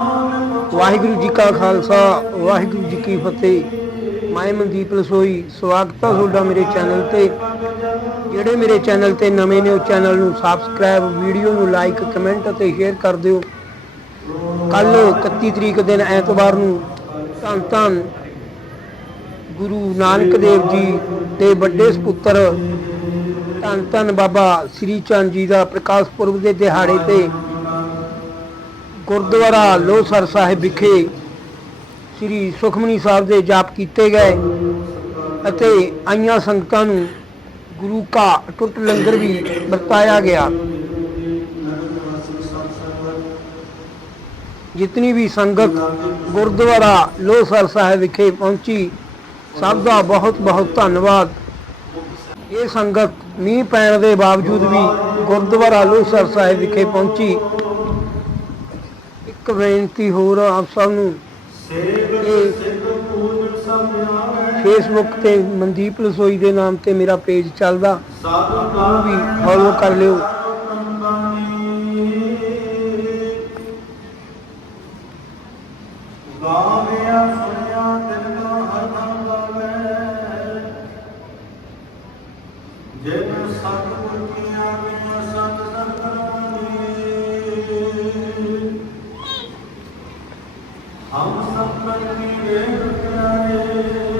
ਵਾਹਿਗੁਰੂ ਜੀ ਕਾ ਖਾਲਸਾ, ਵਾਹਿਗੁਰੂ ਜੀ ਕੀ ਫਤਿਹ। ਮੈਂ ਮਨਦੀਪ ਲਸੋਈ ਸਵਾਗਤ ਹੈ ਤੁਹਾਡਾ ਮੇਰੇ ਚੈਨਲ ਤੇ। ਜਿਹੜੇ ਮੇਰੇ ਚੈਨਲ ਤੇ ਨਵੇਂ ਨੇ, ਉਹ ਚੈਨਲ ਨੂੰ ਸਬਸਕ੍ਰਾਈਬ ਵੀਡੀਓ ਨੂੰ ਲਾਈਕ ਕਮੈਂਟ ਅਤੇ ਸ਼ੇਅਰ ਕਰ ਦਿਓ। ਕੱਲ 31 ਤਰੀਕ ਦਿਨ ਐਤਵਾਰ ਨੂੰ ਧੰਨ ਧੰਨ ਗੁਰੂ ਨਾਨਕ ਦੇਵ ਜੀ ਦੇ ਵੱਡੇ ਸੁਪੁੱਤਰ ਧੰਨ ਧੰਨ ਬਾਬਾ ਸ੍ਰੀ ਚੰਦ ਜੀ ਦਾ ਪ੍ਰਕਾਸ਼ ਪੁਰਬ ਦੇ ਦਿਹਾੜੇ ਤੇ ਗੁਰਦੁਆਰਾ ਲੋਹਸਰ ਸਾਹਿਬ ਵਿਖੇ ਸ੍ਰੀ ਸੁਖਮਨੀ ਸਾਹਿਬ ਦੇ ਜਾਪ ਕੀਤੇ ਗਏ ਅਤੇ ਆਈਆਂ ਸੰਗਤਾਂ ਨੂੰ ਗੁਰੂ ਕਾ ਟੁੱਟ ਲੰਗਰ ਵੀ ਵਰਤਾਇਆ ਗਿਆ। ਜਿਤਨੀ ਵੀ ਸੰਗਤ ਗੁਰਦੁਆਰਾ ਲੋਹਸਰ ਸਾਹਿਬ ਵਿਖੇ ਪਹੁੰਚੀ, ਸਭ ਦਾ ਬਹੁਤ ਬਹੁਤ ਧੰਨਵਾਦ। ਇਹ ਸੰਗਤ ਮੀਂਹ ਪੈਣ ਦੇ ਬਾਵਜੂਦ ਵੀ ਗੁਰਦੁਆਰਾ ਲੋਹਸਰ ਸਾਹਿਬ ਵਿਖੇ ਪਹੁੰਚੀ। ਇੱਕ ਬੇਨਤੀ ਹੋਰ ਆਪ ਸਭ ਨੂੰ। ਫੇਸਬੁੱਕ ਤੇ ਮਨਦੀਪ ਲਸੋਈ ਦੇ ਨਾਮ ਤੇ ਮੇਰਾ ਪੇਜ ਚੱਲਦਾ। ਉਹ ਵੀ ਫੋਲੋ ਕਰ ਲਿਓ। ਗਾਵਿਆ ਜਿਨ ਸਤਿਗੁਰ ਕੀ Rabbani, Rabbani, Rabbani, Rabbani, Rabbani,